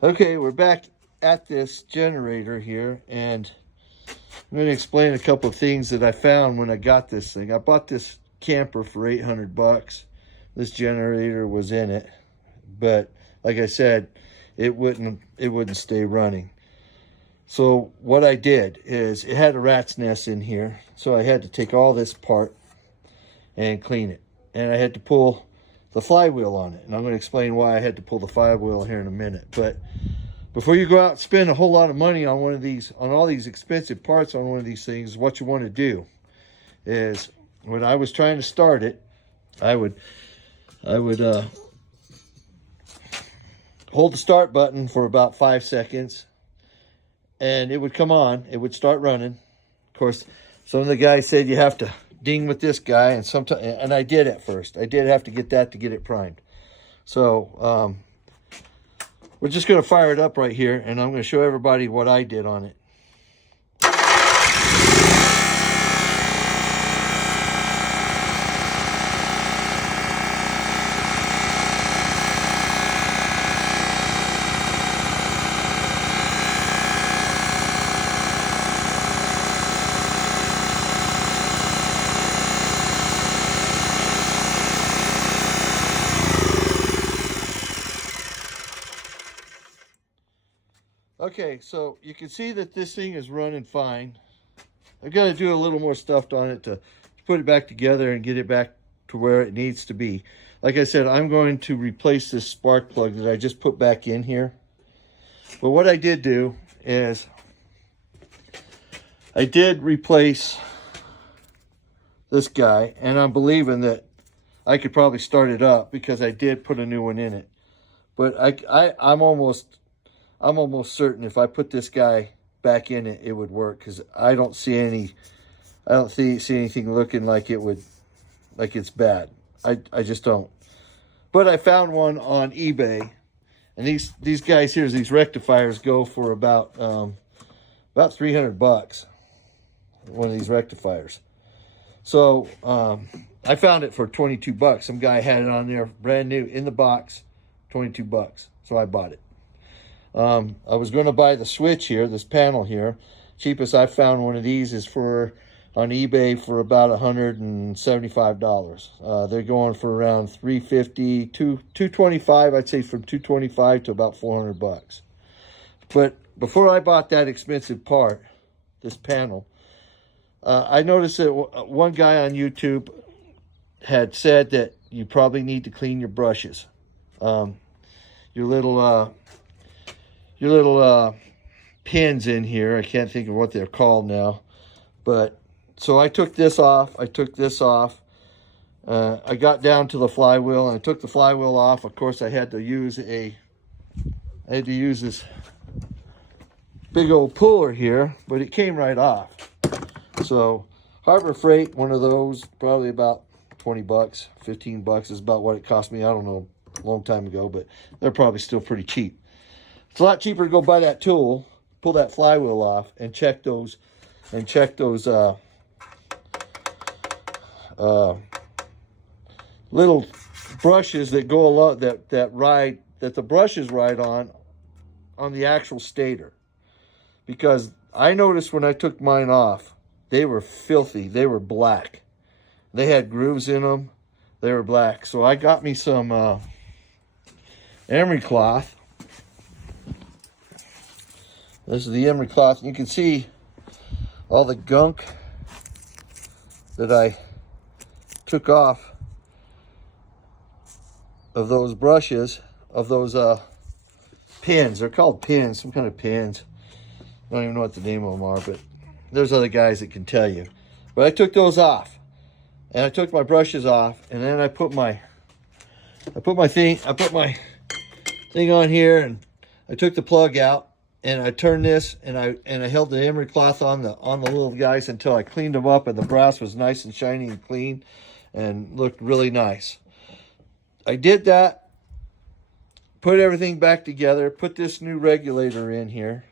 Okay, we're back at this generator here, and I'm going to explain a couple of things that I found when I got this thing. I bought this camper for 800 bucks. This generator was in it, but like I said, it wouldn't stay running. So what I did is, it had a rat's nest in here, so I had to take all this apart and clean it. And I had to pull the flywheel on it. And I'm going to explain why I had to pull the flywheel here in a minute. But before you go out and spend a whole lot of money on one of these, on all these expensive parts on one of these things, what you want to do is, when I was trying to start it, I would hold the start button for about 5 seconds, and it would come on. It would start running. Of course, some of the guys said you have to ding with this guy, and sometimes, and I did at first. I did have to get that to get it primed. So we're just going to fire it up right here, and I'm going to show everybody what I did on it. Okay, so you can see that this thing is running fine. I've got to do a little more stuff on it to put it back together and get it back to where it needs to be. Like I said, I'm going to replace this spark plug that I just put back in here. But what I did do is, I did replace this guy, and I'm believing that I could probably start it up because I did put a new one in it. But I'm almost certain if I put this guy back in it, it would work, because I don't see anything looking like it's bad. I just don't. But I found one on eBay, and these guys here, these rectifiers, go for about 300 bucks. One of these rectifiers. So I found it for 22 bucks. Some guy had it on there brand new in the box, 22 bucks. So I bought it. I was going to buy the switch here, this panel here. Cheapest I found one of these is on eBay for about $175. They're going for around $350 to $225. I'd say from $225 to about 400 bucks. But before I bought that expensive part, this panel, I noticed that one guy on YouTube had said that you probably need to clean your brushes. Your little pins in here. I can't think of what they're called now. But so I took this off. I got down to the flywheel, and I took the flywheel off. Of course, I had to use this big old puller here, but it came right off. So Harbor Freight, one of those, probably about 20 bucks, 15 bucks is about what it cost me. I don't know, a long time ago, but they're probably still pretty cheap. It's a lot cheaper to go buy that tool, pull that flywheel off, and check those little brushes that go along, that the brushes ride on the actual stator. Because I noticed when I took mine off, they were filthy. They were black. They had grooves in them. They were black. So I got me some emery cloth. This is the emery cloth. You can see all the gunk that I took off of those brushes, of those pins. They're called pins, some kind of pins. I don't even know what the name of them are, but there's other guys that can tell you. But I took those off, and I took my brushes off, and then I put my thing on here, and I took the plug out, and I turned this, and I held the emery cloth on the little guys until I cleaned them up, and the brass was nice and shiny and clean and looked really nice. I did that, put everything back together, put this new regulator in here,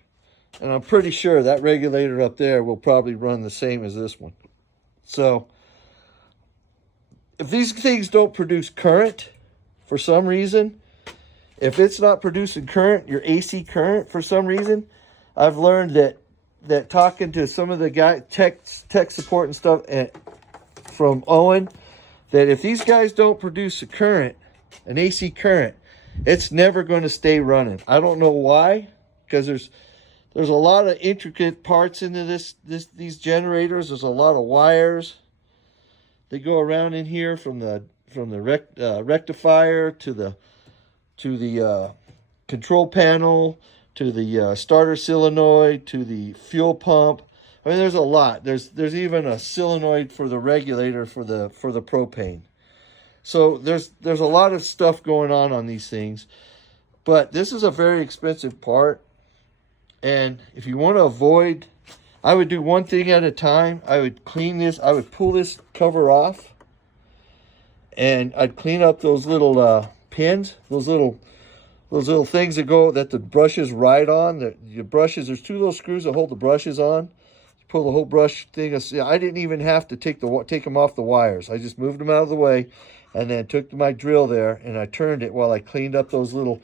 and I'm pretty sure that regulator up there will probably run the same as this one. So if these things don't produce current for some reason, if it's not producing current, your AC current for some reason, I've learned that talking to some of the guy tech support and stuff from Onan, that if these guys don't produce a current, an AC current, it's never going to stay running. I don't know why, because there's a lot of intricate parts into these generators. There's a lot of wires that go around in here from the rectifier to the control panel, to the starter solenoid, to the fuel pump. I mean, there's a lot. There's even a solenoid for the regulator for the propane. So there's a lot of stuff going on these things. But this is a very expensive part. And if you want to avoid, I would do one thing at a time. I would clean this. I would pull this cover off. And I'd clean up those little pins, those little things that the brushes ride on. Your brushes, there's two little screws that hold the brushes on. Pull the whole brush thing. I didn't even have to take them off the wires. I just moved them out of the way, and then took my drill there and I turned it while I cleaned up those little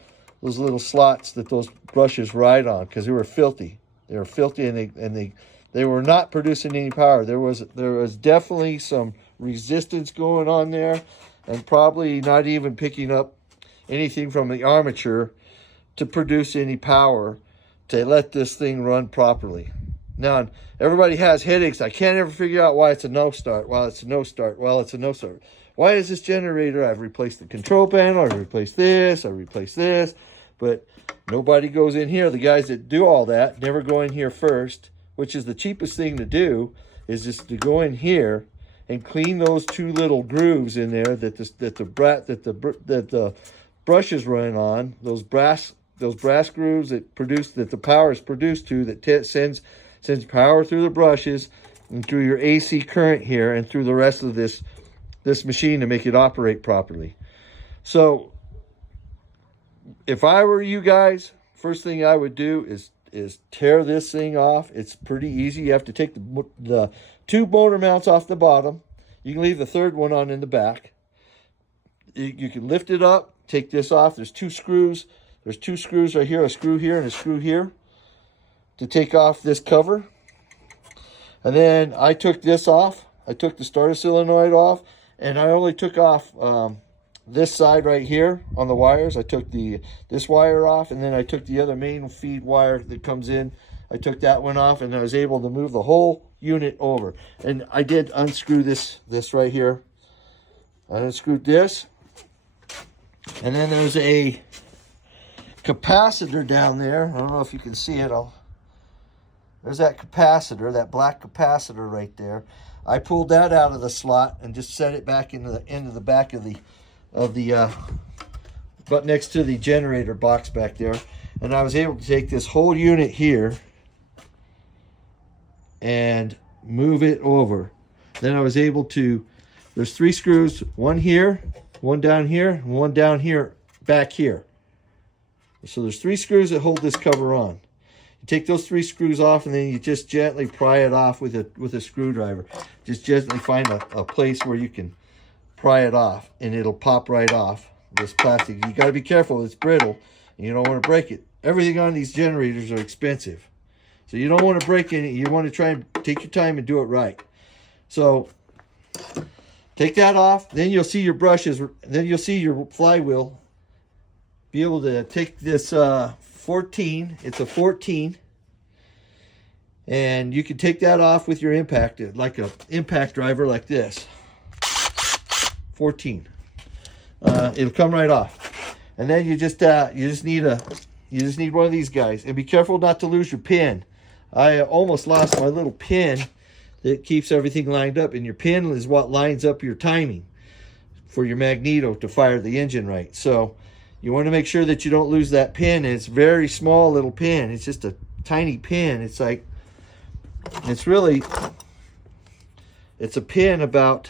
slots that those brushes ride on, because they were filthy. They were filthy, and they were not producing any power. There was definitely some resistance going on there, and probably not even picking up anything from the armature to produce any power to let this thing run properly. Now, everybody has headaches. I can't ever figure out why it's a no start. Why it's a no start. Why is this generator? I've replaced the control panel. I've replaced this. But nobody goes in here. The guys that do all that never go in here first, which is the cheapest thing to do, is just to go in here and clean those two little grooves in there that the brushes run on. Those brass grooves that the power is produced to, that sends power through the brushes and through your AC current here and through the rest of this machine to make it operate properly. So if I were you guys, first thing I would do is tear this thing off. It's pretty easy. You have to take the two motor mounts off the bottom. You can leave the third one on in the back. You can lift it up, take this off. There's two screws. There's two screws right here, a screw here and a screw here, to take off this cover. And then I took this off. I took the starter solenoid off, and I only took off this side right here on the wires. I took this wire off, and then I took the other main feed wire that comes in. I took that one off, and I was able to move the whole unit over. And I did unscrew this right here. I unscrewed this, and then there's a capacitor down there. I don't know if you can see it. There's that capacitor, that black capacitor right there. I pulled that out of the slot and just set it back into the back of the but next to the generator box back there. And I was able to take this whole unit here and move it over. Then I was able to, there's three screws, one here, one down here, and one down here, back here. So there's three screws that hold this cover on. You take those three screws off, and then you just gently pry it off with a screwdriver. Just gently find a place where you can pry it off, and it'll pop right off. This plastic, you got to be careful. It's brittle, and you don't want to break it. Everything on these generators are expensive, so you don't want to break any. You want to try and take your time and do it right. So take that off. Then you'll see your brushes. Then you'll see your flywheel. Be able to take this 14. It's a 14, and you can take that off with your impact, like a impact driver like this. 14. It'll come right off, and then you just need one of these guys, and be careful not to lose your pin. I almost lost my little pin that keeps everything lined up, and your pin is what lines up your timing for your magneto to fire the engine right. So you want to make sure that you don't lose that pin. And it's a very small little pin. It's just a tiny pin. It's like, it's a pin about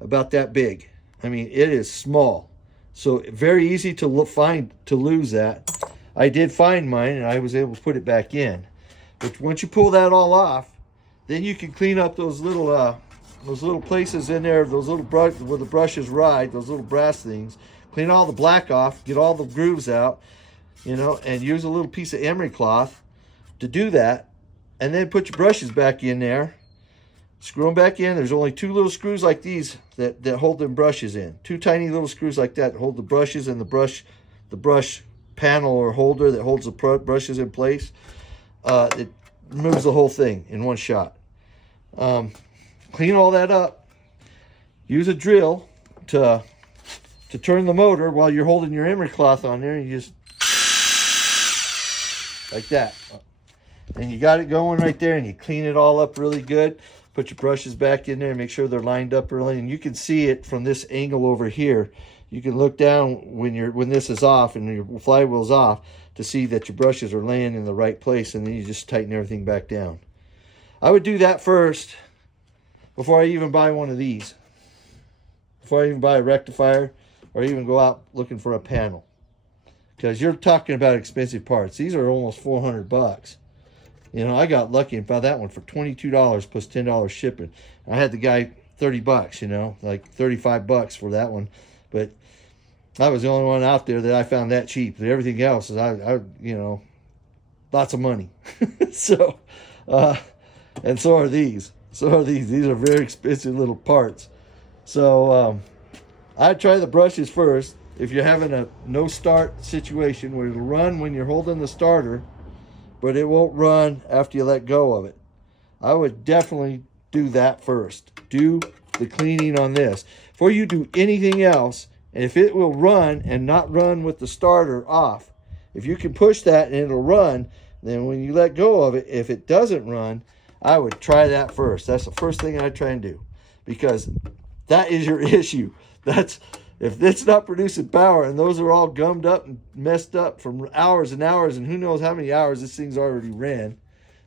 that big. I mean, it is small. So very easy to lose that. I did find mine, and I was able to put it back in. But once you pull that all off, then you can clean up those little places in there, those little where the brushes ride, those little brass things. Clean all the black off, get all the grooves out, you know, and use a little piece of emery cloth to do that. And then put your brushes back in there. Screw them back in. There's only 2 little screws like these that hold them brushes in. 2 tiny little screws like that hold the brushes and the brush panel or holder that holds the brushes in place. It removes the whole thing in one shot. Clean all that up. Use a drill to turn the motor while you're holding your emery cloth on there. You just like that. And you got it going right there, and you clean it all up really good. Put your brushes back in there and make sure they're lined up early. And you can see it from this angle over here. You can look down when this is off and your flywheel's off to see that your brushes are laying in the right place, and then you just tighten everything back down. I would do that first before I even buy one of these. Before I even buy a rectifier or even go out looking for a panel. Because you're talking about expensive parts. These are almost 400 bucks. You know, I got lucky and found that one for $22 plus $10 shipping. I had the guy 30 bucks, you know, like 35 bucks for that one. But I was the only one out there that I found that cheap. Everything else is, I you know, lots of money. So, and so are these. So are these. These are very expensive little parts. So, I'd try the brushes first. If you're having a no start situation where it'll run when you're holding the starter, but it won't run after you let go of it, I would definitely do that first. Do the cleaning on this before you do anything else. And if it will run and not run with the starter off, if you can push that and it'll run, then when you let go of it, if it doesn't run, I would try that first. That's the first thing I'd try and do, because that is your issue. That's if it's not producing power and those are all gummed up and messed up from hours and hours, and who knows how many hours this thing's already ran.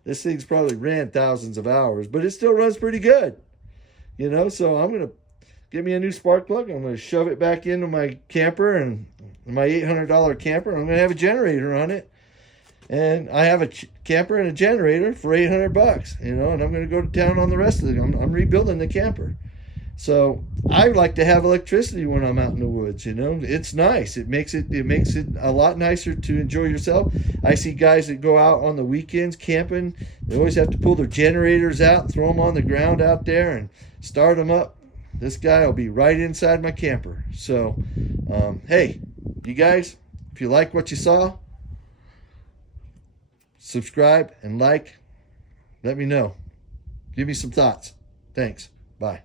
This thing's probably ran thousands of hours, but it still runs pretty good. You know, so I'm going to get me a new spark plug. I'm going to shove it back into my camper, and my $800 camper. I'm going to have a generator on it. And I have a camper and a generator for 800 bucks, you know, and I'm going to go to town on the rest of it. I'm rebuilding the camper. So I like to have electricity when I'm out in the woods, you know. It's nice. It makes it a lot nicer to enjoy yourself. I see guys that go out on the weekends camping. They always have to pull their generators out, throw them on the ground out there, and start them up. This guy will be right inside my camper. So, hey, you guys, if you like what you saw, subscribe and like. Let me know. Give me some thoughts. Thanks. Bye.